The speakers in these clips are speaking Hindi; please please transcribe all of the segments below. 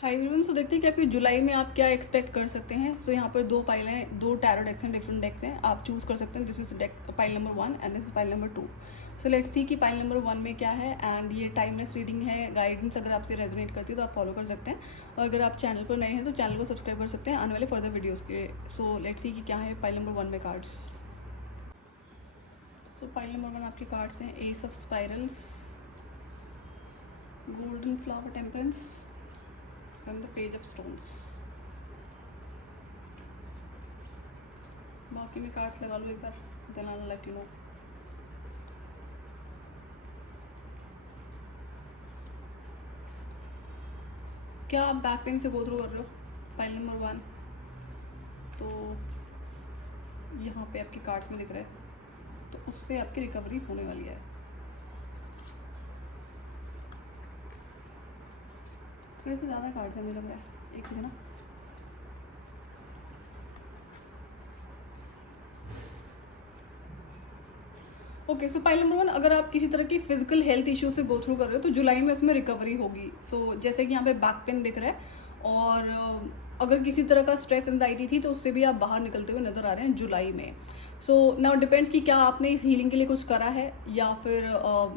Hi everyone. सो देखते हैं कि आपकी जुलाई में आप क्या एक्सपेक्ट कर सकते हैं। सो यहाँ पर दो पाइल हैं, दो टैरो डेक्स हैं, डिफरेंट डेक्स हैं। आप चूज कर सकते हैं। This is deck pile number 1 and this is pile number 2। So let's see कि पाइल नंबर 1 में क्या है। एंड ये टाइमलेस रीडिंग है, गाइडेंस अगर आपसे रेजोनेट करती है तो आप फॉलो कर सकते हैं, और अगर आप चैनल पर नए हैं तो चैनल को सब्सक्राइब कर सकते हैं आने वाले फर्दर वीडियोज़ के। सो लेट्स सी कि क्या है पाइल नंबर 1 में कार्ड्स। सो पाइल नंबर 1 आपके कार्ड्स हैं S of spirals, golden flower temperance and the page of stones। बाकी में कार्ड्स लगा लो एक बार, then I'll let you know। क्या आप बैक पेन से गो थ्रू कर रहे हो फाइल नंबर 1? तो यहाँ पे आपके कार्ड्स में दिख रहा है, तो उससे आपकी रिकवरी होने वाली है। थोड़े से ज़्यादा कार्ड्स हैं मुझे लग रहा है, एक है ना। ओके, सो पाइल नंबर 1, अगर आप किसी तरह की फिजिकल हेल्थ इश्यू से गो थ्रू कर रहे हो तो जुलाई में उसमें रिकवरी होगी। सो जैसे कि यहाँ पे बैक पेन दिख रहा है, और अगर किसी तरह का स्ट्रेस एंजाइटी थी तो उससे भी आप बाहर निकलते हुए नजर आ रहे हैं जुलाई में। सो नाउ डिपेंड्स कि क्या आपने इस हीलिंग के लिए कुछ करा है या फिर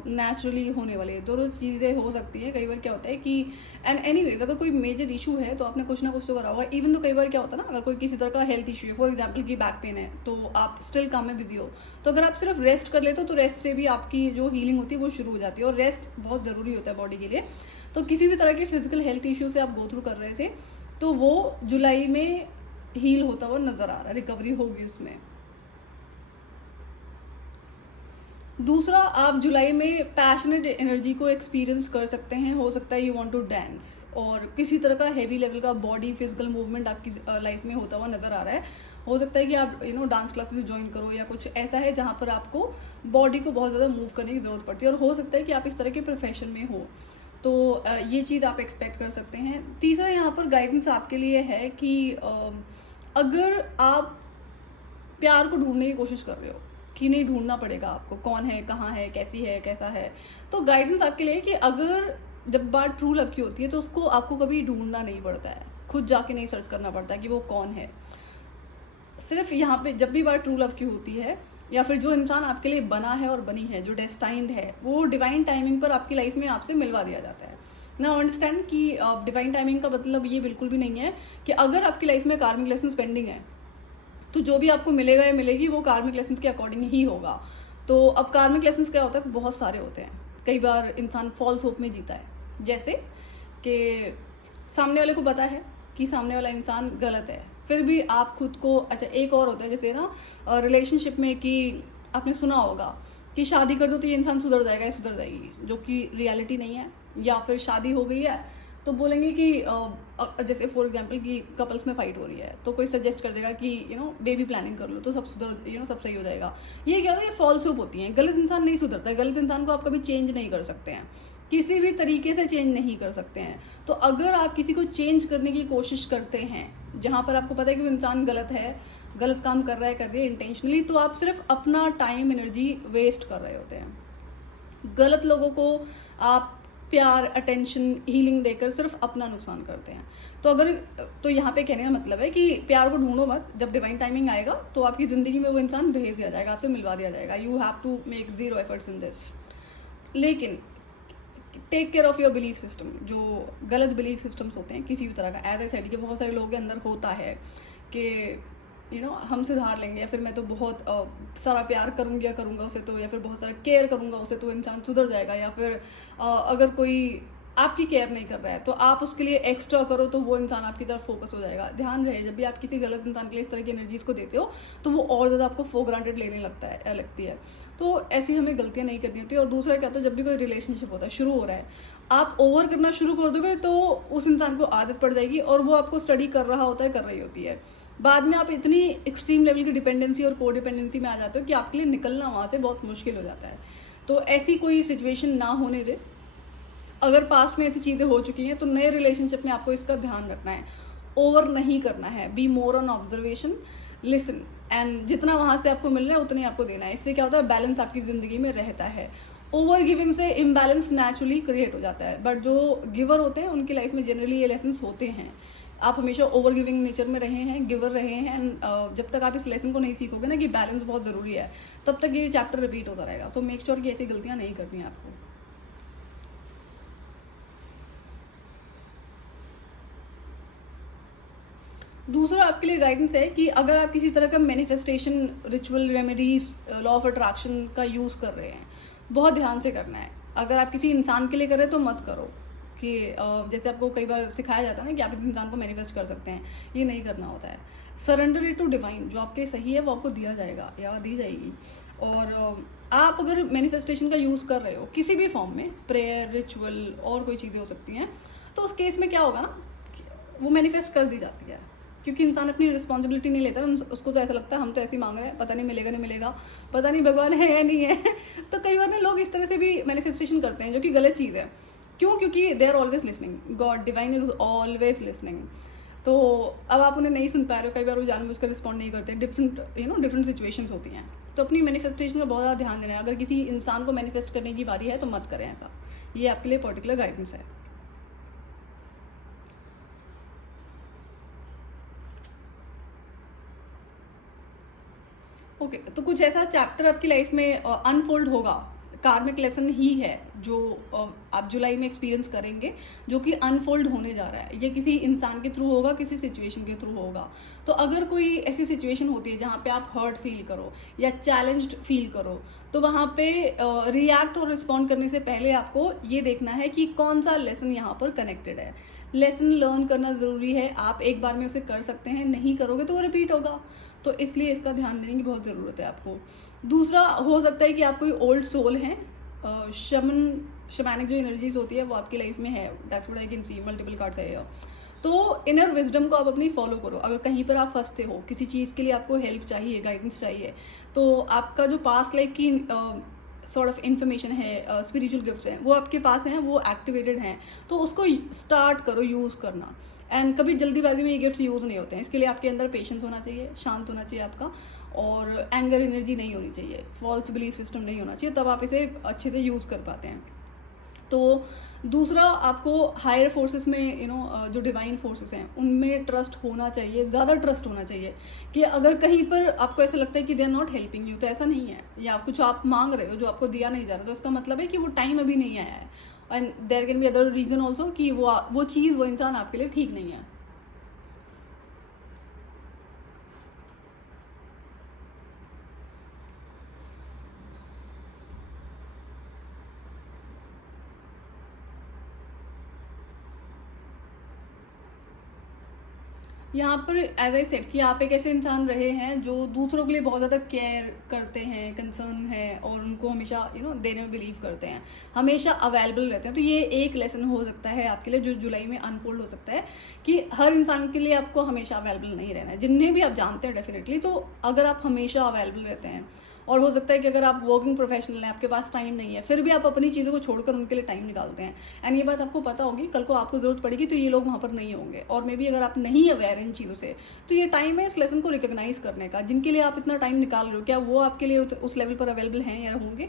नेचुरली होने वाले, दोनों चीज़ें हो सकती है। कई बार क्या होता है कि एंड एनीवेज अगर कोई मेजर इशू है तो आपने कुछ ना कुछ तो करा होगा। इवन तो कई बार क्या होता है ना, अगर कोई किसी तरह का हेल्थ इशू है, फॉर एग्जाम्पल की बैक पेन है, तो आप स्टिल काम में बिजी हो, तो अगर आप सिर्फ रेस्ट कर लेते हो तो रेस्ट से भी आपकी जो हीलिंग होती है वो शुरू हो जाती है, और रेस्ट बहुत ज़रूरी होता है बॉडी के लिए। तो किसी भी तरह के फिजिकल हेल्थ इशू से आप गो थ्रू कर रहे थे तो वो जुलाई में हील होता हुआ नजर आ रहा है, रिकवरी होगी उसमें। दूसरा, आप जुलाई में पैशनेट एनर्जी को एक्सपीरियंस कर सकते हैं। हो सकता है यू वांट टू डांस, और किसी तरह का हैवी लेवल का बॉडी फिजिकल मूवमेंट आपकी लाइफ में होता हुआ नजर आ रहा है। हो सकता है कि आप डांस क्लासेस ज्वाइन करो, या कुछ ऐसा है जहाँ पर आपको बॉडी को बहुत ज़्यादा मूव करने की ज़रूरत पड़ती है, और हो सकता है कि आप इस तरह के प्रोफेशन में हो, तो ये चीज़ आप एक्सपेक्ट कर सकते हैं। तीसरा, यहाँ पर गाइडेंस आपके लिए है कि अगर आप प्यार को ढूंढने की कोशिश कर रहे हो कि नहीं ढूंढना पड़ेगा आपको, कौन है, कहाँ है, कैसी है, कैसा है, तो गाइडेंस आपके लिए कि अगर जब बात ट्रू लव की होती है तो उसको आपको कभी ढूंढना नहीं पड़ता है, खुद जाके नहीं सर्च करना पड़ता है कि वो कौन है। सिर्फ यहाँ पे जब भी बात ट्रू लव की होती है, या फिर जो इंसान आपके लिए बना है और बनी है, जो डेस्टाइंड है, वो डिवाइन टाइमिंग पर आपकी लाइफ में आपसे मिलवा दिया जाता है ना। अंडरस्टैंड कि डिवाइन टाइमिंग का मतलब ये बिल्कुल भी नहीं है कि अगर आपकी लाइफ में कार्मिक लेसन पेंडिंग है तो जो भी आपको मिलेगा या मिलेगी वो कार्मिक लेसन्स के अकॉर्डिंग ही होगा। तो अब कार्मिक लेसन्स क्या होता है, बहुत सारे होते हैं। कई बार इंसान फॉल्स होप में जीता है, जैसे कि सामने वाले को पता है कि सामने वाला इंसान गलत है, फिर भी आप खुद को, अच्छा एक और होता है जैसे ना रिलेशनशिप में कि आपने सुना होगा कि शादी कर दो तो ये इंसान सुधर जाएगा या सुधर जाएगी, जो कि रियलिटी नहीं है। या फिर शादी हो गई है तो बोलेंगे कि जैसे फॉर एग्जांपल कि कपल्स में फाइट हो रही है तो कोई सजेस्ट कर देगा कि बेबी प्लानिंग कर लो तो सब सुधर, सब सही हो जाएगा। ये क्या होता है, ये फॉल्स होप होती है। गलत इंसान नहीं सुधरता है, गलत इंसान को आप कभी चेंज नहीं कर सकते हैं, किसी भी तरीके से चेंज नहीं कर सकते हैं। तो अगर आप किसी को चेंज करने की कोशिश करते हैं जहाँ पर आपको पता है कि वो इंसान गलत है, गलत काम कर रहा है, कर रही है इंटेंशनली, तो आप सिर्फ अपना टाइम एनर्जी वेस्ट कर रहे होते हैं। गलत लोगों को आप प्यार, अटेंशन, हीलिंग देकर सिर्फ अपना नुकसान करते हैं। तो यहाँ पे कहने का मतलब है कि प्यार को ढूंढो मत, जब डिवाइन टाइमिंग आएगा तो आपकी ज़िंदगी में वो इंसान भेज दिया जाएगा, आपसे मिलवा दिया जाएगा। You have to make zero efforts in this. लेकिन take care of your belief system. जो गलत बिलीफ सिस्टम्स होते हैं किसी भी तरह का, एज ए साइड के बहुत सारे लोगों के अंदर होता है कि हम सुधार लेंगे, या फिर मैं तो बहुत सारा प्यार करूँगी या करूँगा उसे तो, या फिर बहुत सारा केयर करूँगा उसे तो इंसान सुधर जाएगा, या फिर अगर कोई आपकी केयर नहीं कर रहा है तो आप उसके लिए एक्स्ट्रा करो तो वो इंसान आपकी तरफ फोकस हो जाएगा। ध्यान रहे, जब भी आप किसी गलत इंसान के लिए इस तरह की एनर्जीज़ को देते हो तो वो और ज़्यादा आपको फॉर ग्रांटेड लेने लगती है। तो ऐसी हमें गलतियाँ नहीं करनी होती। और दूसरा क्या होता है, जब भी कोई रिलेशनशिप होता है, शुरू हो रहा है, आप ओवर करना शुरू कर दोगे तो उस इंसान को आदत पड़ जाएगी, और वो आपको स्टडी कर रहा होता है, कर रही होती है। बाद में आप इतनी एक्सट्रीम लेवल की डिपेंडेंसी और को डिपेंडेंसी में आ जाते हो कि आपके लिए निकलना वहाँ से बहुत मुश्किल हो जाता है। तो ऐसी कोई सिचुएशन ना होने दे। अगर पास्ट में ऐसी चीज़ें हो चुकी हैं तो नए रिलेशनशिप में आपको इसका ध्यान रखना है, ओवर नहीं करना है। Be more on observation, listen, and जितना वहाँ से आपको मिल रहा है उतना ही आपको देना है। इससे क्या होता है, बैलेंस आपकी ज़िंदगी में रहता है। ओवर गिविंग से इम्बैलेंस नेचुरली क्रिएट हो जाता है, बट जो गिवर होते हैं उनकी लाइफ में जनरली ये लेसन्स होते हैं। आप हमेशा ओवर गिविंग नेचर में रहे हैं, गिवर रहे हैं, एंड जब तक आप इस लेसन को नहीं सीखोगे ना कि बैलेंस बहुत ज़रूरी है, तब तक ये चैप्टर रिपीट होता रहेगा। तो मेक श्योर कि ऐसी गलतियाँ नहीं करनी है आपको। दूसरा आपके लिए गाइडेंस है कि अगर आप किसी तरह का manifestation ritual remedies law of attraction का यूज़ कर रहे हैं, बहुत ध्यान से करना है। अगर आप किसी इंसान के लिए कर रहे हैं तो मत करो कि जैसे आपको कई बार सिखाया जाता है ना कि आप इस इंसान को मैनिफेस्ट कर सकते हैं, ये नहीं करना होता है। सरेंडर इट टू डिवाइन, जो आपके सही है वो आपको दिया जाएगा या दी जाएगी। और आप अगर मैनिफेस्टेशन का यूज़ कर रहे हो किसी भी फॉर्म में, प्रेयर, रिचुअल और कोई चीज़ें हो सकती हैं, तो उस केस में क्या होगा ना, वो मैनिफेस्ट कर दी जाती है, क्योंकि इंसान अपनी रिस्पॉन्सिबिलिटी नहीं लेता। उसको तो ऐसा लगता है हम तो ऐसे ही मांग रहे हैं, पता नहीं मिलेगा नहीं मिलेगा, पता नहीं भगवान है या नहीं है। तो कई बार ना लोग इस तरह से भी मैनिफेस्टेशन करते हैं, जो कि गलत चीज़ है। क्यों? क्योंकि they are always listening, God divine is always listening. तो अब आप उन्हें नहीं सुन पा रहे हो, कई बार वो जानबूझकर रिस्पॉन्ड नहीं करते हैं, डिफरेंट सिचुएशंस होती हैं। तो अपनी मैनिफेस्टेशन में बहुत ज़्यादा ध्यान देना है। अगर किसी इंसान को मैनिफेस्ट करने की बारी है तो मत करें ऐसा। ये आपके लिए पर्टिकुलर गाइडेंस है। ओके, तो कुछ ऐसा चैप्टर आपकी लाइफ में अनफोल्ड होगा, कार्मिक लेसन ही है जो आप जुलाई में एक्सपीरियंस करेंगे, जो कि अनफोल्ड होने जा रहा है। ये किसी इंसान के थ्रू होगा, किसी सिचुएशन के थ्रू होगा। तो अगर कोई ऐसी सिचुएशन होती है जहाँ पे आप हर्ट फील करो या चैलेंज्ड फील करो, तो वहाँ पे रिएक्ट और रिस्पॉन्ड करने से पहले आपको ये देखना है कि कौन सा लेसन यहाँ पर कनेक्टेड है। लेसन लर्न करना ज़रूरी है। आप एक बार में उसे कर सकते हैं, नहीं करोगे तो वो रिपीट होगा। तो इसलिए इसका ध्यान देने की बहुत ज़रूरत है आपको। दूसरा हो सकता है कि आप कोई ओल्ड सोल हैं, शमैनिक जो एनर्जीज होती है वो आपकी लाइफ में है। That's what I can see, multiple cards है हियर। तो इनर विजडम को आप अपनी फॉलो करो। अगर कहीं पर आप फंसते हो, किसी चीज़ के लिए आपको हेल्प चाहिए, गाइडेंस चाहिए, तो आपका जो पास्ट लाइफ की सॉर्ट ऑफ इन्फॉर्मेशन है, स्पिरिचुअल गिफ्ट्स हैं, वो आपके पास हैं, वो एक्टिवेटेड हैं, तो उसको स्टार्ट करो यूज़ करना। एंड कभी जल्दीबाजी में ये गिफ्ट्स यूज़ नहीं होते हैं। इसके लिए आपके अंदर पेशेंस होना चाहिए, शांत होना चाहिए आपका, और एंगर एनर्जी नहीं होनी चाहिए, फॉल्स बिलीफ सिस्टम नहीं होना चाहिए, तब आप इसे अच्छे से यूज़ कर पाते हैं। तो दूसरा, आपको हायर फोर्सेस में जो डिवाइन फोर्सेस हैं उनमें ट्रस्ट होना चाहिए, ज़्यादा ट्रस्ट होना चाहिए। कि अगर कहीं पर आपको ऐसा लगता है कि they are not helping you, तो ऐसा नहीं है, या कुछ आप मांग रहे हो जो आपको दिया नहीं जा रहा, तो इसका मतलब है कि वो टाइम अभी नहीं आया है। And there can be other reason also कि वो चीज़, वो इंसान आपके लिए ठीक नहीं है। यहाँ पर एज आई सेड कि आप एक ऐसे इंसान रहे हैं जो दूसरों के लिए बहुत ज़्यादा केयर करते हैं, कंसर्न है, और उनको हमेशा देने में बिलीव करते हैं, हमेशा अवेलेबल रहते हैं। तो ये एक लेसन हो सकता है आपके लिए जो जुलाई में अनफोल्ड हो सकता है, कि हर इंसान के लिए आपको हमेशा अवेलेबल नहीं रहना है। जिन्हें भी आप जानते हैं डेफिनेटली, तो अगर आप हमेशा अवेलेबल रहते हैं, और हो सकता है कि अगर आप वर्किंग प्रोफेशनल हैं, आपके पास टाइम नहीं है, फिर भी आप अपनी चीज़ों को छोड़कर उनके लिए टाइम निकालते हैं, एंड ये बात आपको पता होगी, कल को आपको ज़रूरत पड़ेगी तो ये लोग वहाँ पर नहीं होंगे। और मे बी अगर आप नहीं अवेयर इन चीज़ों से, तो ये टाइम है इस लेसन को रिकॉग्नाइज करने का। जिनके लिए आप इतना टाइम निकाल रहे हो, क्या वो आपके लिए उस लेवल पर अवेलेबल हैं या होंगे?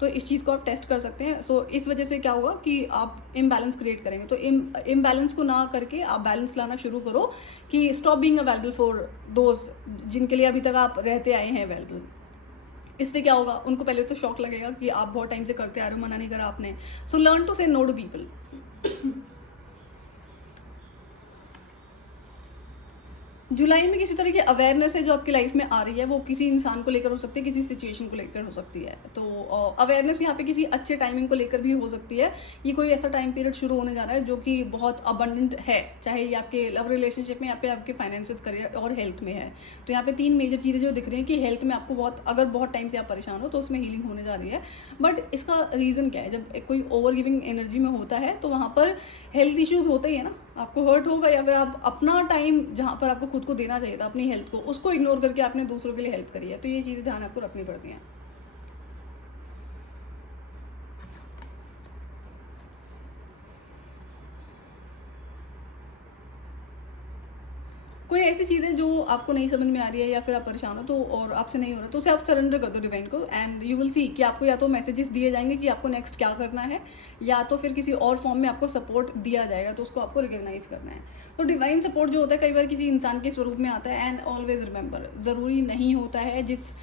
तो इस चीज़ को आप टेस्ट कर सकते हैं। सो इस वजह से क्या होगा कि आप इम्बैलेंस क्रिएट करेंगे। तो इम्बैलेंस को ना करके आप बैलेंस लाना शुरू करो, कि stop being available for those जिनके लिए अभी तक आप रहते आए हैं अवेलेबल। इससे क्या होगा, उनको पहले तो शॉक लगेगा कि आप बहुत टाइम से करते आ रहे हो, मना नहीं करा आपने। सो लर्न टू से नो टू पीपल। जुलाई में किसी तरह की अवेयरनेस है जो आपकी लाइफ में आ रही है, वो किसी इंसान को लेकर हो सकती है, किसी सिचुएशन को लेकर हो सकती है। तो अवेयरनेस यहाँ पे किसी अच्छे टाइमिंग को लेकर भी हो सकती है। ये कोई ऐसा टाइम पीरियड शुरू होने जा रहा है जो कि बहुत अबंडेंट है, चाहे ये आपके लव रिलेशनशिप में, यहाँ पे आपके फाइनेंसेस, करियर और हेल्थ में है। तो यहाँ पे 3 मेजर चीज़ें जो दिख रही हैं कि हेल्थ में आपको अगर बहुत टाइम से आप परेशान हो तो उसमें हीलिंग होने जा रही है। बट इसका रीज़न क्या है? जब कोई ओवर गिविंग एनर्जी में होता है तो वहाँ पर हेल्थ इश्यूज होते ही है ना। आपको हर्ट होगा, या फिर आप अपना टाइम जहाँ पर आपको खुद को देना चाहिए था, अपनी हेल्थ को, उसको इग्नोर करके आपने दूसरों के लिए हेल्प करी है। तो ये चीज़ें ध्यान आपको रखनी पड़ती हैं। कोई ऐसी चीज़ है जो आपको नहीं समझ में आ रही है या फिर आप परेशान हो तो और आपसे नहीं हो रहा, तो उसे आप सरेंडर कर दो डिवाइन को, एंड यू विल सी कि आपको या तो मैसेजेस दिए जाएंगे कि आपको नेक्स्ट क्या करना है, या तो फिर किसी और फॉर्म में आपको सपोर्ट दिया जाएगा, तो उसको आपको रिकग्नाइज करना है। तो डिवाइन सपोर्ट जो होता है कई बार किसी इंसान के स्वरूप में आता है, एंड ऑलवेज रिमेंबर, ज़रूरी नहीं होता है जिस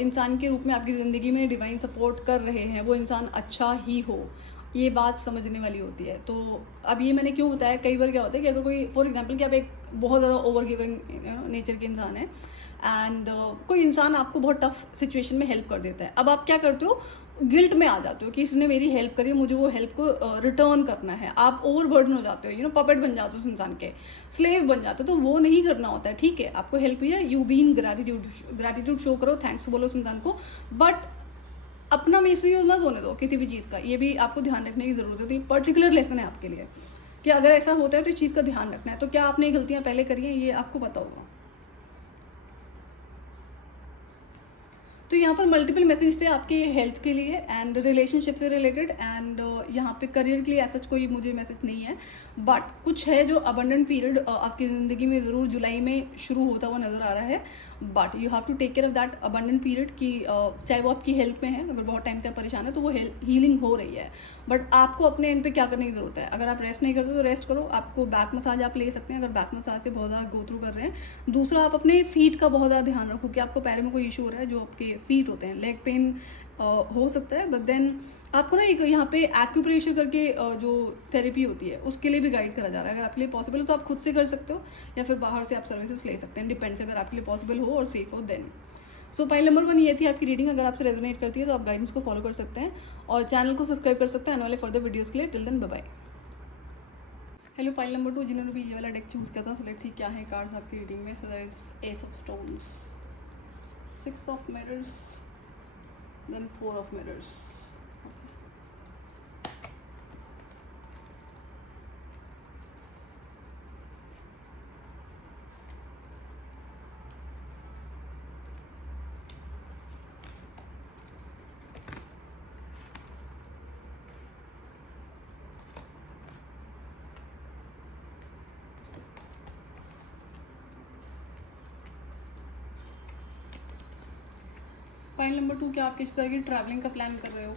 इंसान के रूप में आपकी ज़िंदगी में डिवाइन सपोर्ट कर रहे हैं वो इंसान अच्छा ही हो, ये बात समझने वाली होती है। तो अब ये मैंने क्यों बताया, कई बार क्या होता है कि अगर कोई फॉर एग्जांपल कि आप एक बहुत ज़्यादा ओवर गिविंग नेचर के इंसान है, एंड कोई इंसान आपको बहुत टफ सिचुएशन में हेल्प कर देता है, अब आप क्या करते हो, गिल्ट में आ जाते हो कि इसने मेरी हेल्प करी, मुझे वो हेल्प को रिटर्न करना है, आप ओवरबर्डन हो जाते हो, पपेट बन जाते हो उस इंसान के, स्लेव बन जाते हो। तो वो नहीं करना होता है, ठीक है, आपको हेल्प हुई है, you be in gratitude show करो, थैंक्स बोलो उस इंसान को, बट अपना मिसयूज मत होने दो किसी भी चीज़ का, ये भी आपको ध्यान रखने की ज़रूरत है। तो ये पर्टिकुलर लेसन है आपके लिए कि अगर ऐसा होता है तो इस चीज़ का ध्यान रखना है। तो क्या आपने गलतियां पहले करी हैं, ये आपको पता होगा। तो यहाँ पर मल्टीपल मैसेज थे आपके हेल्थ के लिए एंड रिलेशनशिप से रिलेटेड, एंड यहाँ पे करियर के लिए ऐसा कोई मुझे मैसेज नहीं है, बट कुछ है जो अबंडेंट पीरियड आपकी ज़िंदगी में ज़रूर जुलाई में शुरू होता हुआ नज़र आ रहा है, but you have to take care of that abundant period कि चाहे वो आपकी हेल्थ में है, अगर बहुत टाइम से आप परेशान है तो वो हीलिंग हो रही है, बट आपको अपने एंड पे क्या करने की ज़रूरत है। अगर आप रेस्ट नहीं करते तो रेस्ट करो, आपको बैक मसाज आप ले सकते हैं अगर बैक मसाज से बहुत ज़्यादा गो थ्रू कर रहे हैं। दूसरा, आप अपने फीट का बहुत ज़्यादा ध्यान रखो कि आपको पैरों में कोई इशू हो रहा है, जो आपके फीट होते हैं, लेग पेन हो सकता है, बट देन आपको ना एक यहाँ पे एक्यूप्रेशर करके जो थेरेपी होती है उसके लिए भी गाइड करा जा रहा है। अगर आपके लिए पॉसिबल हो तो आप खुद से कर सकते हो, या फिर बाहर से आप सर्विसेज ले सकते हैं, डिपेंड्स अगर आपके लिए पॉसिबल हो और सेफ हो देन। सो पाइल नंबर 1 ये थी आपकी रीडिंग। अगर आपसे रेजोनेट करती है तो आप गाइडेंस को फॉलो कर सकते हैं और चैनल को सब्सक्राइब कर सकते हैं आने वाले फर्दर वीडियोज़ के लिए। Till then bye bye. Hello pile number 2, जिन्होंने भी ये वाला डेक चूज़ किया था, सो लेट्स सी क्या है कार्ड्स आपकी रीडिंग में। So that is S of stones, 6 of mirrors, then 4 of mirrors. File number 2, क्या आप किसी तरह की ट्रैवलिंग का प्लान कर रहे हो?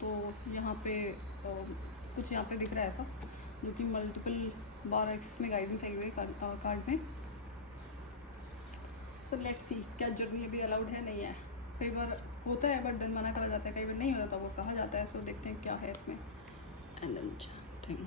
तो यहाँ पे कुछ यहाँ पे दिख रहा है ऐसा, जो कि मल्टीपल बार इसमें गाइडेंस आई हुई है कार्ड में। सो लेट्स सी क्या जर्नी अभी अलाउड है नहीं है। कई बार होता है बट देन मना करा जाता है, कई बार नहीं होता तो वो कहा जाता है। सो देखते हैं क्या है इसमें। And then thing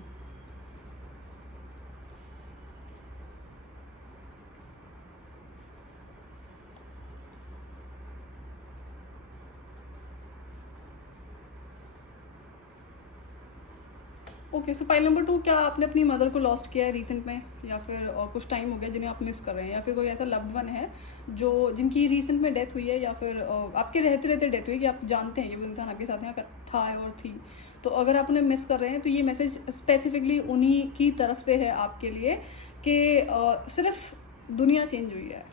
okay. So pile number 2, क्या आपने अपनी मदर को लॉस्ट किया है रिसेंट में, या फिर कुछ टाइम हो गया जिन्हें आप मिस कर रहे हैं, या फिर कोई ऐसा लव्ड वन है जो जिनकी रिसेंट में डेथ हुई है, या फिर आपके रहते रहते डेथ हुई कि आप जानते हैं ये वो इंसान आपके साथ यहाँ था और थी। तो अगर आप उन्हें मिस कर रहे हैं तो ये मैसेज स्पेसिफिकली उन्हीं की तरफ से है आपके लिए कि सिर्फ दुनिया चेंज हुई है,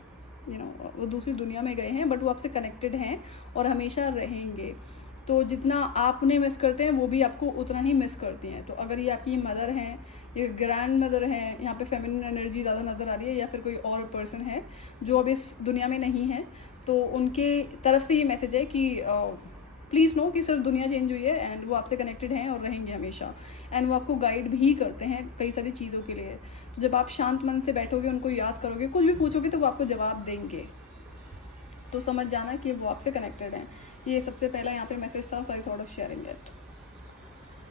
वो दूसरी दुनिया में गए हैं, बट वो आपसे कनेक्टेड हैं और हमेशा रहेंगे। तो जितना आप उन्हें मिस करते हैं वो भी आपको उतना ही मिस करती हैं। तो अगर ये आपकी मदर हैं, ये ग्रैंड मदर हैं, यहाँ पे फेमिनिन एनर्जी ज़्यादा नज़र आ रही है, या फिर कोई और पर्सन है जो अब इस दुनिया में नहीं है, तो उनके तरफ से ये मैसेज है कि प्लीज़ नो कि सिर्फ दुनिया चेंज हुई है एंड वो आपसे कनेक्टेड हैं और रहेंगे हमेशा, एंड वो आपको गाइड भी करते हैं कई सारी चीज़ों के लिए। तो जब आप शांत मन से बैठोगे, उनको याद करोगे, कुछ भी पूछोगे तो वो आपको जवाब देंगे। तो समझ जाना कि वो आपसे कनेक्टेड हैं। ये सबसे पहला यहाँ पे मैसेज था, so I thought of sharing it.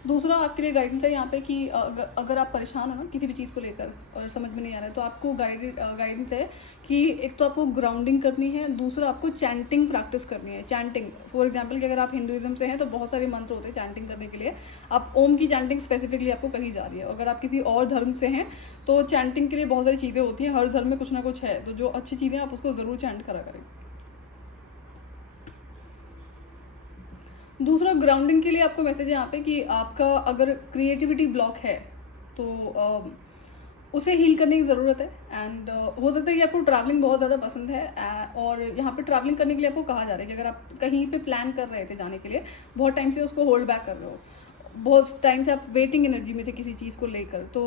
दूसरा आपके लिए गाइडेंस है यहाँ पे कि अगर आप परेशान हो ना किसी भी चीज़ को लेकर और समझ में नहीं आ रहा है, तो आपको गाइडेंस है कि एक तो आपको ग्राउंडिंग करनी है, दूसरा आपको चैंटिंग प्रैक्टिस करनी है। चैंटिंग फॉर एग्जांपल कि अगर आप हिंदुइज्म से हैं तो बहुत सारे मंत्र होते हैं चैंटिंग करने के लिए। आप ओम की चैंटिंग स्पेसिफिकली आपको कही जा रही है। अगर आप किसी और धर्म से हैं तो चैंटिंग के लिए बहुत सारी चीज़ें होती हैं, हर धर्म में कुछ ना कुछ है, तो जो अच्छी चीज़ें आप उसको ज़रूर चैंट करा करें। दूसरा, ग्राउंडिंग के लिए आपको मैसेज है यहाँ पे कि आपका अगर क्रिएटिविटी ब्लॉक है तो उसे हील करने की ज़रूरत है। एंड हो सकता है कि आपको ट्रैवलिंग बहुत ज़्यादा पसंद है और यहाँ पे ट्रैवलिंग करने के लिए आपको कहा जा रहा है कि अगर आप कहीं पे प्लान कर रहे थे जाने के लिए, बहुत टाइम से उसको होल्ड बैक कर रहे हो, बहुत टाइम से आप वेटिंग एनर्जी में थे किसी चीज़ को लेकर, तो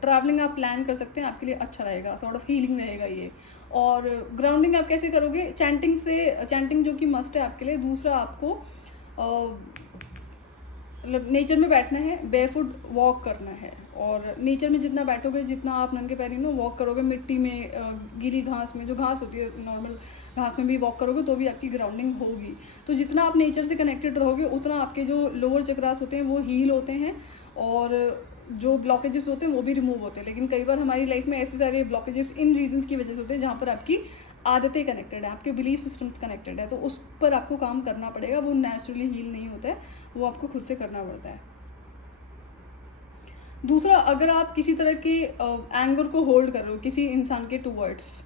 ट्रैवलिंग आप प्लान कर सकते हैं, आपके लिए अच्छा रहेगा, सॉर्ट ऑफ हीलिंग रहेगा ये। और ग्राउंडिंग आप कैसे करोगे? चैंटिंग से, चैंटिंग जो कि मस्ट है आपके लिए। दूसरा आपको मतलब नेचर में बैठना है, बेयरफुट वॉक करना है, और नेचर में जितना बैठोगे, जितना आप नंगे पैरी नो वॉक करोगे, मिट्टी में, गीली घास में, जो घास होती है नॉर्मल घास में भी वॉक करोगे तो भी आपकी ग्राउंडिंग होगी। तो जितना आप नेचर से कनेक्टेड रहोगे उतना आपके जो लोअर चक्रास होते हैं वो हील होते हैं, और जो ब्लॉकेजेस होते हैं वो भी रिमूव होते हैं। लेकिन कई बार हमारी लाइफ में ऐसे सारे ब्लॉकेजेस इन रीजंस की वजह से होते हैं जहाँ पर आपकी आदतें कनेक्टेड है, आपके बिलीफ सिस्टम्स कनेक्टेड है, तो उस पर आपको काम करना पड़ेगा। वो नेचुरली हील नहीं होता है, वो आपको खुद से करना पड़ता है। दूसरा, अगर आप किसी तरह के एंगर को होल्ड कर रहे हो किसी इंसान के टूवर्ड्स,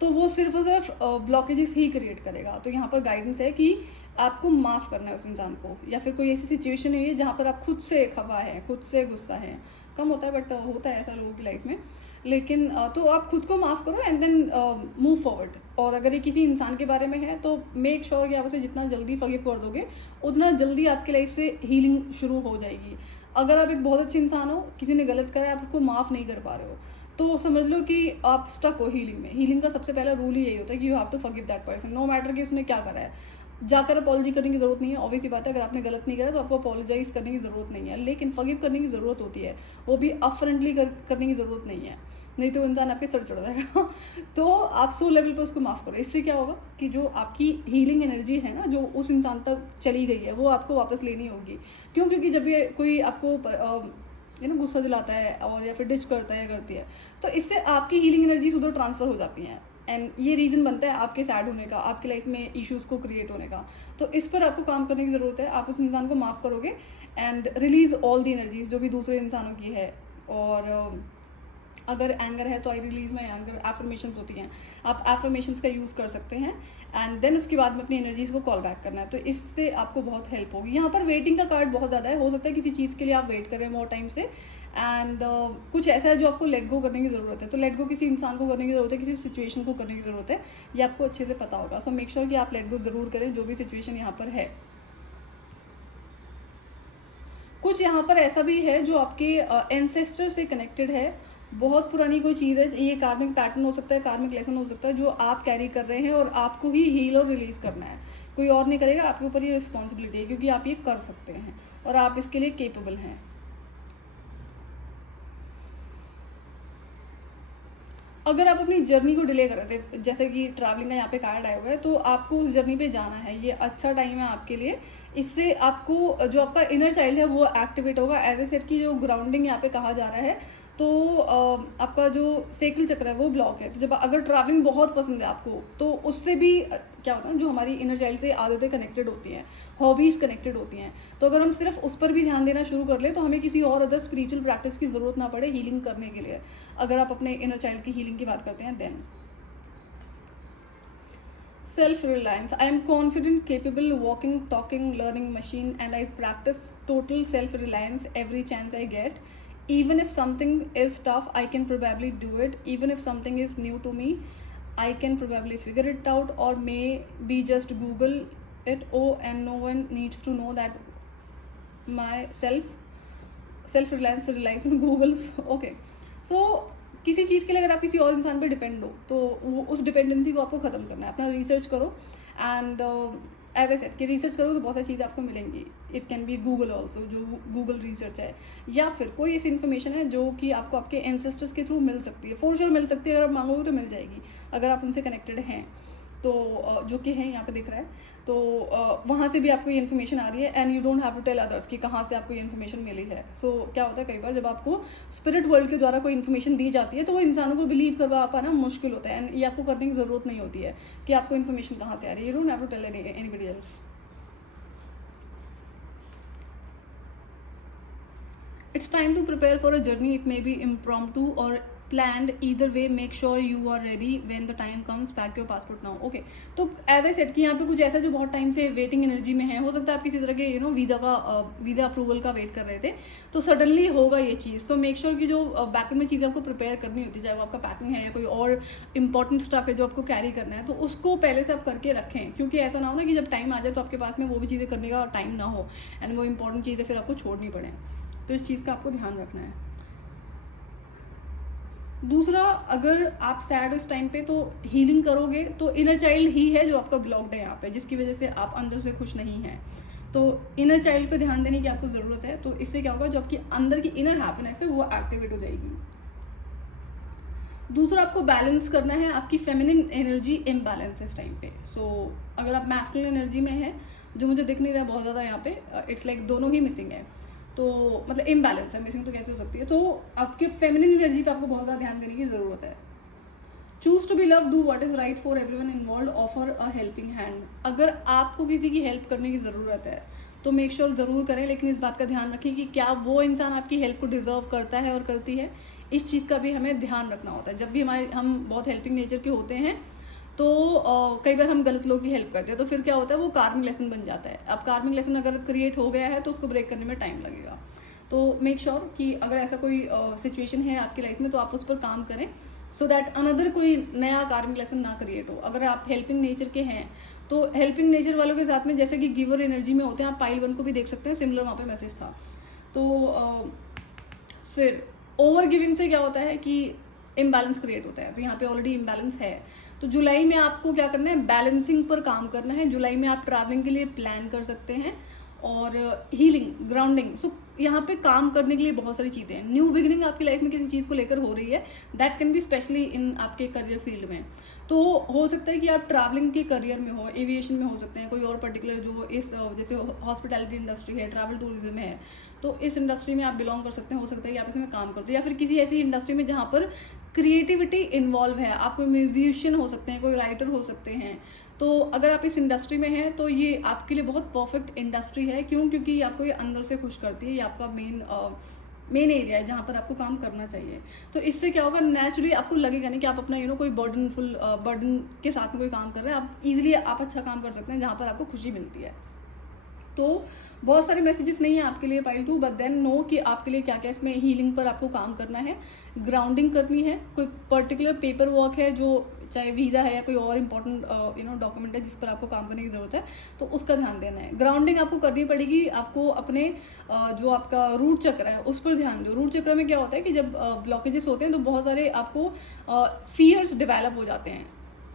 तो वो सिर्फ और सिर्फ ब्लॉकेजेस ही क्रिएट करेगा। तो यहाँ पर गाइडेंस है कि आपको माफ़ करना है उस इंसान को, या फिर कोई ऐसी सिचुएशन है जहाँ पर आप खुद से खफा है, खुद से गुस्सा है। कम होता है बट होता है ऐसा लोगों की लाइफ में। लेकिन तो आप खुद को माफ़ करो एंड देन मूव फॉरवर्ड। और अगर ये किसी इंसान के बारे में है तो मेक श्योर कि आप उसे जितना जल्दी फॉरगिव कर दोगे उतना जल्दी आपकी लाइफ से हीलिंग शुरू हो जाएगी। अगर आप एक बहुत अच्छे इंसान हो, किसी ने गलत करा है, आप उसको माफ़ नहीं कर पा रहे हो, तो समझ लो कि आप स्टक हो हीलिंग में। हीलिंग का सबसे पहला रूल ही यही होता है कि you have to forgive that person, no matter कि उसने क्या करा है। जाकर अपॉलॉजी करने की ज़रूरत नहीं है, ऑब्वियसली बात है। अगर आपने गलत नहीं करा तो आपको अपॉलोजाइज करने की ज़रूरत नहीं है, लेकिन फॉरगिव करने की ज़रूरत होती है, वो भी अपफ्रंटली करने की ज़रूरत नहीं है, नहीं तो इंसान आपके सर चढ़ जाएगा। तो आप 100 लेवल पे उसको माफ़ करो। इससे क्या होगा कि जो आपकी हीलिंग एनर्जी है ना, जो उस इंसान तक चली गई है, वो आपको वापस लेनी होगी। क्यों? क्योंकि जब ये कोई आपको गुस्सा दिलाता है और या फिर डिच करता है, करती है, तो इससे आपकी हीलिंग एनर्जीज उधर ट्रांसफ़र हो जाती हैं, एंड ये रीज़न बनता है आपके सैड होने का, आपकी लाइफ में इश्यूज़ को क्रिएट होने का। तो इस पर आपको काम करने की ज़रूरत है। आप उस इंसान को माफ़ करोगे and release all the energies जो भी दूसरे इंसानों की है। और अगर एंगर है तो I release my anger, affirmations होती हैं, आप एफर्मेशंस का यूज़ कर सकते हैं, एंड देन उसके बाद में अपनी एनर्जीज़ को कॉल बैक करना है। तो इससे आपको बहुत हेल्प होगी। यहाँ पर वेटिंग का कार्ड बहुत ज़्यादा है, हो सकता है किसी चीज़ के लिए आप वेट करें मोर टाइम से, एंड कुछ ऐसा है जो आपको लेट गो करने की ज़रूरत है। तो लेट गो किसी इंसान को करने की ज़रूरत है, किसी सिचुएशन को करने की ज़रूरत है, ये आपको अच्छे से पता होगा। सो मेक श्योर कि आप लेट गो ज़रूर करें जो भी सिचुएशन यहाँ पर है। कुछ यहाँ पर ऐसा भी है जो आपके एंसेस्टर से कनेक्टेड है, बहुत पुरानी कोई चीज़ है, ये कार्मिक पैटर्न हो सकता है, कार्मिक लेसन हो सकता है जो आप कैरी कर रहे हैं, और आपको ही हील और रिलीज करना है, कोई और नहीं करेगा। आपके ऊपर ये रिस्पॉन्सिबिलिटी है क्योंकि आप ये कर सकते हैं और आप इसके लिए केपेबल हैं। अगर आप अपनी जर्नी को डिले कर रहे थे, जैसे कि ट्रैवलिंग का यहाँ पे कार्ड आया हुआ है, तो आपको उस जर्नी पे जाना है, ये अच्छा टाइम है आपके लिए। इससे आपको जो आपका इनर चाइल्ड है वो एक्टिवेट होगा। एज ए सेट की जो ग्राउंडिंग यहाँ पे कहा जा रहा है, तो आपका जो सेकल चक्र है वो ब्लॉक है। तो जब अगर ट्रैवलिंग बहुत पसंद है आपको, तो उससे भी क्या होता है, जो हमारी इनर चाइल्ड से आदतें कनेक्टेड होती हैं, हॉबीज़ कनेक्टेड होती हैं, तो अगर हम सिर्फ उस पर भी ध्यान देना शुरू कर ले तो हमें किसी और अदर स्पिरिचुअल प्रैक्टिस की ज़रूरत ना पड़े हीलिंग करने के लिए। अगर आप अपने इनर चाइल्ड की हीलिंग की बात करते हैं, then self reliance. I am confident, capable, walking, talking, learning machine, and I practice total self reliance every chance I get. Even if something is tough, I can probably do it. Even if something is new to me, I can probably figure it out, or maybe just Google it. Oh, and no one needs to know that my self reliance on Google. Okay, so किसी चीज़ के लिए अगर आप किसी और इंसान पे डिपेंड हो तो वो उस डिपेंडेंसी को आपको ख़त्म करना है। अपना रिसर्च करो, एंड एज आई सेड कि रिसर्च करो तो बहुत सारी चीज़ें आपको मिलेंगी। It can be Google also, जो गूगल रिसर्च है, या फिर कोई ऐसी इन्फॉर्मेशन है जो कि आपको आपके एंसेस्टर्स के थ्रू मिल सकती है, फॉर श्योर मिल सकती है। अगर आप मांगोगे तो मिल जाएगी अगर आप उनसे कनेक्टेड हैं, तो जो कि हैं यहाँ पे दिख रहा है, तो वहाँ से भी आपको ये इन्फॉर्मेशन आ रही है, and you don't have to tell others कि कहाँ से आपको ये इन्फॉर्मेशन मिली है। सो क्या होता है, कई बार जब आपको स्पिरिट वर्ल्ड के द्वारा कोई इन्फॉर्मेशन दी जाती है तो वो इंसानों को बिलीव करवा पाना मुश्किल होता है, एंड ये आपको करने की ज़रूरत नहीं होती है कि आपको इन्फॉर्मेशन कहाँ से आ रही है। You don't have to tell anybody else. It's it's time to prepare for a journey, it may be impromptu और planned. Either way, make sure you are ready when the time comes. Pack your passport now. Okay, तो एज आई सेड कि यहाँ पे कुछ ऐसा जो बहुत टाइम से वेटिंग एनर्जी में है, हो सकता है आप किसी तरह के वीज़ा अप्रूवल का वेट कर रहे थे, तो सडनली होगा ये चीज़. सो मेक श्योर कि जो बैकएंड में चीज़ें आपको प्रिपेयर करनी होती है, चाहे वो आपका पैकिंग है या कोई और इंपॉर्टेंट स्टफ है जो आपको कैरी करना है, तो उसको पहले से आप करके रखें, क्योंकि ऐसा ना हो ना कि जब टाइम आ जाए तो आपके पास में वो भी चीज़ें करने का टाइम ना हो एंड वो इंपॉर्टेंट चीज़ें फिर आपको छोड़नी पड़े. तो इस चीज़ का आपको ध्यान रखना है. दूसरा, अगर आप सैड हो इस टाइम पे तो हीलिंग करोगे तो इनर चाइल्ड ही है जो आपका ब्लॉक्ड है यहाँ पे, जिसकी वजह से आप अंदर से खुश नहीं हैं. तो इनर चाइल्ड पे ध्यान देने की आपको ज़रूरत है. तो इससे क्या होगा, जो आपकी अंदर की इनर हैप्पीनेस है वो एक्टिवेट हो जाएगी. दूसरा, आपको बैलेंस करना है. आपकी फेमिनिन एनर्जी इम्बैलेंस है इस टाइम पे. सो अगर आप मैस्कुलिन एनर्जी में है, जो मुझे दिख नहीं रहा बहुत ज़्यादा यहाँ पे, इट्स लाइक दोनों ही मिसिंग है. तो मतलब इम्बैलेंस है, मिसिंग तो कैसे हो सकती है. तो आपके फेमिनिन एनर्जी पे आपको बहुत ज़्यादा ध्यान देने की ज़रूरत है. Choose to be love, do what is right for everyone involve, offer a helping hand. अगर आपको किसी की हेल्प करने की ज़रूरत है तो मेक श्योर ज़रूर करें, लेकिन इस बात का ध्यान रखें कि क्या वो इंसान आपकी हेल्प को डिज़र्व करता है और करती है. इस चीज़ का भी हमें ध्यान रखना होता है. जब भी हम बहुत हेल्पिंग नेचर के होते हैं तो कई बार हम गलत लोगों की हेल्प करते हैं, तो फिर क्या होता है, वो कार्मिक लेसन बन जाता है. अब कार्मिक लेसन अगर क्रिएट हो गया है तो उसको ब्रेक करने में टाइम लगेगा. तो मेक श्योर कि अगर ऐसा कोई सिचुएशन है आपकी लाइफ में तो आप उस पर काम करें, सो दैट अनदर कोई नया कार्मिक लेसन ना क्रिएट हो. अगर आप हेल्पिंग नेचर के हैं तो हेल्पिंग नेचर वालों के साथ में, जैसे कि गिवर एनर्जी में होते हैं, आप पाइल 1 को भी देख सकते हैं, सिमिलर वहाँ पे मैसेज था. तो फिर ओवर गिविंग से क्या होता है कि इम्बैलेंस क्रिएट होता है. तो यहाँ पे ऑलरेडी इम्बैलेंस है. तो जुलाई में आपको क्या करना है, बैलेंसिंग पर काम करना है. जुलाई में आप ट्रैवलिंग के लिए प्लान कर सकते हैं और हीलिंग, ग्राउंडिंग. सो यहाँ पे काम करने के लिए बहुत सारी चीज़ें हैं. न्यू बिगिनिंग आपकी लाइफ में किसी चीज़ को लेकर हो रही है, that can be specially in आपके करियर फील्ड में. तो हो सकता है कि आप ट्रैवलिंग के करियर में हो, एविएशन में हो सकते हैं, कोई और पर्टिकुलर जो इस जैसे हॉस्पिटैलिटी इंडस्ट्री है, ट्रैवल टूरिज्म है, तो इस इंडस्ट्री में आप बिलोंग कर सकते हैं. हो सकता है कि आप इसमें काम करते हो, या फिर किसी ऐसी इंडस्ट्री में जहाँ पर क्रिएटिविटी इन्वॉल्व है. आप कोई म्यूजिशियन हो सकते हैं, कोई राइटर हो सकते हैं. तो अगर आप इस इंडस्ट्री में हैं तो ये आपके लिए बहुत परफेक्ट इंडस्ट्री है. क्यों? क्योंकि आपको ये अंदर से खुश करती है. ये आपका मेन एरिया है जहाँ पर आपको काम करना चाहिए. तो इससे क्या होगा, नेचुरली आपको लगेगा नहीं कि आप अपना कोई बर्डन के साथ में कोई काम कर रहे हैं. आप इजीली आप अच्छा काम कर सकते हैं जहाँ पर आपको खुशी मिलती है. तो बहुत सारे मैसेजेस नहीं है आपके लिए पाइल 2, बट देन नो कि आपके लिए क्या क्या इसमें हीलिंग पर आपको काम करना है, ग्राउंडिंग करनी है. कोई पर्टिकुलर पेपर वर्क है जो चाहे वीज़ा है या कोई और इंपॉर्टेंट डॉक्यूमेंट है जिस पर आपको काम करने की ज़रूरत है, तो उसका ध्यान देना है. ग्राउंडिंग आपको करनी पड़ेगी. आपको अपने जो आपका रूट चक्र है उस पर ध्यान दो. रूट चक्र में क्या होता है कि जब ब्लॉकेजेस होते हैं तो बहुत सारे आपको फियर्स डेवलप हो जाते हैं.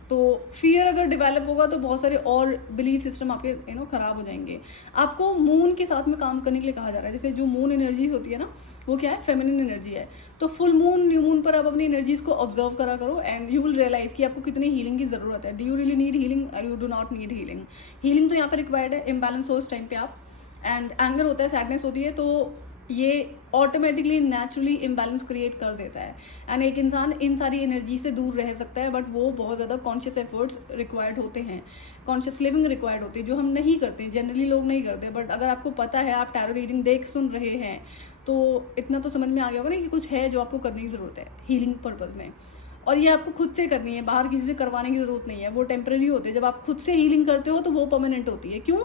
तो फियर अगर डेवलप होगा तो बहुत सारे और बिलीफ सिस्टम आपके खराब हो जाएंगे. आपको मून के साथ में काम करने के लिए कहा जा रहा है. जैसे जो मून एनर्जीज होती है ना, वो क्या है, फेमिनिन एनर्जी है. तो फुल मून, न्यू मून पर आप अपनी एनर्जीज को ऑब्जर्व करा करो एंड यू विल रियलाइज कि आपको कितनी हीलिंग की ज़रूरत है. Do you really need healing or you do not need healing. Healing तो यहाँ पर रिक्वायर्ड है. इम्बैलेंस हो इस टाइम पे आप, एंड एंगर होता है, सैडनेस होती है, तो ये ऑटोमेटिकली नेचुरली इम्बैलेंस क्रिएट कर देता है. एंड एक इंसान इन सारी एनर्जी से दूर रह सकता है, बट वो बहुत ज़्यादा कॉन्शियस एफर्ट्स रिक्वायर्ड होते हैं, कॉन्शियस लिविंग रिक्वायर्ड होती है, जो हम नहीं करते, जनरली लोग नहीं करते. बट अगर आपको पता है, आप टैरो रीडिंग देख सुन रहे हैं, तो इतना तो समझ में आ गया होगा ना कि कुछ है जो आपको करने की ज़रूरत है हीलिंग पर्पज़ में. और ये आपको खुद से करनी है, बाहर किसी से करवाने की ज़रूरत नहीं है. वो टेम्प्रेरी होते हैं. जब आप खुद से हीलिंग करते हो तो वो परमानेंट होती है. क्यों?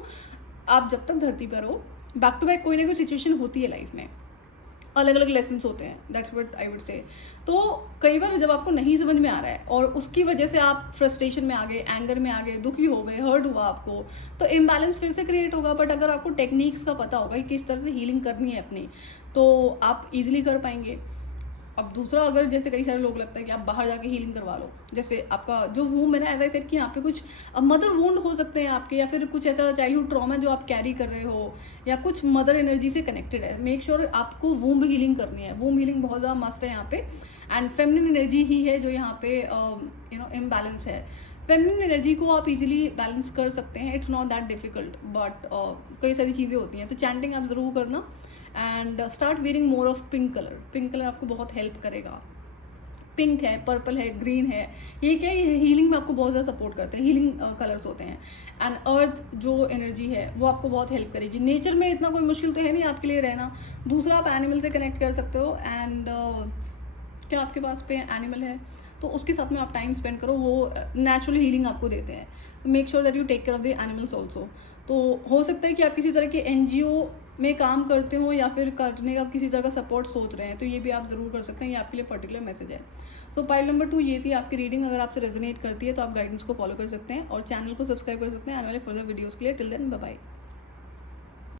आप जब तक धरती पर हो, बैक टू बैक कोई ना कोई सिचुएशन होती है लाइफ में, अलग अलग लेसन्स होते हैं. That's what I would say. तो कई बार जब आपको नहीं समझ में आ रहा है और उसकी वजह से आप फ्रस्ट्रेशन में आ गए, एंगर में आ गए, दुखी हो गए, हर्ट हुआ आपको, तो इम्बैलेंस फिर से क्रिएट होगा. बट अगर आपको टेक्निक्स का पता होगा कि किस तरह से हीलिंग करनी है अपनी, तो आप इजीली कर पाएंगे. अब दूसरा, अगर जैसे कई सारे लोग लगता है कि आप बाहर जाके हीलिंग करवा लो, जैसे आपका जो वूम है ना, एज आई सेड कि यहाँ पे कुछ मदर वूंड हो सकते हैं आपके, या फिर कुछ ऐसा चाइल्डहुड ट्रॉमा जो आप कैरी कर रहे हो, या कुछ मदर एनर्जी से कनेक्टेड है. मेक श्योर आपको वूम हीलिंग करनी है. वूम हीलिंग बहुत ज़्यादा मस्ट है यहाँ पे. एंड फेमिनिन एनर्जी ही है जो यहाँ पे इम्बैलेंस है. फेमिनिन एनर्जी को आप इजीली बैलेंस कर सकते हैं. It's not that difficult, but कई सारी चीज़ें होती हैं. तो चैंटिंग आप ज़रूर करना and start wearing more of pink colour. Pink colour आपको बहुत हेल्प करेगा. पिंक है, पर्पल है, ग्रीन है, ये क्या है, ये हीलिंग में आपको बहुत ज़्यादा सपोर्ट करते हैं, हीलिंग कलर्स होते हैं। एंड अर्थ जो एनर्जी है वो आपको बहुत हेल्प करेगी। नेचर में इतना कोई मुश्किल तो है नहीं आपके लिए रहना। दूसरा, आप एनिमल से कनेक्ट कर सकते हो, एंड क्या आपके पास पे एनिमल है तो उसके साथ में आप टाइम स्पेंड करो, वो नेचुरल हीलिंग आपको देते हैं। तो make sure that you take care of the animals also. तो हो सकता है कि आप किसी तरह के एनजीओ में काम करते हो या फिर करने का किसी तरह का सपोर्ट सोच रहे हैं, तो ये भी आप ज़रूर कर सकते हैं, ये आपके लिए पर्टिकुलर मैसेज है। सो पाइल नंबर 2 ये थी आपकी रीडिंग। अगर आपसे रेजोनेट करती है तो आप गाइडेंस को फॉलो कर सकते हैं और चैनल को सब्सक्राइब कर सकते हैं आने वाले फर्दर वीडियोज़ के लिए। Till then bye bye.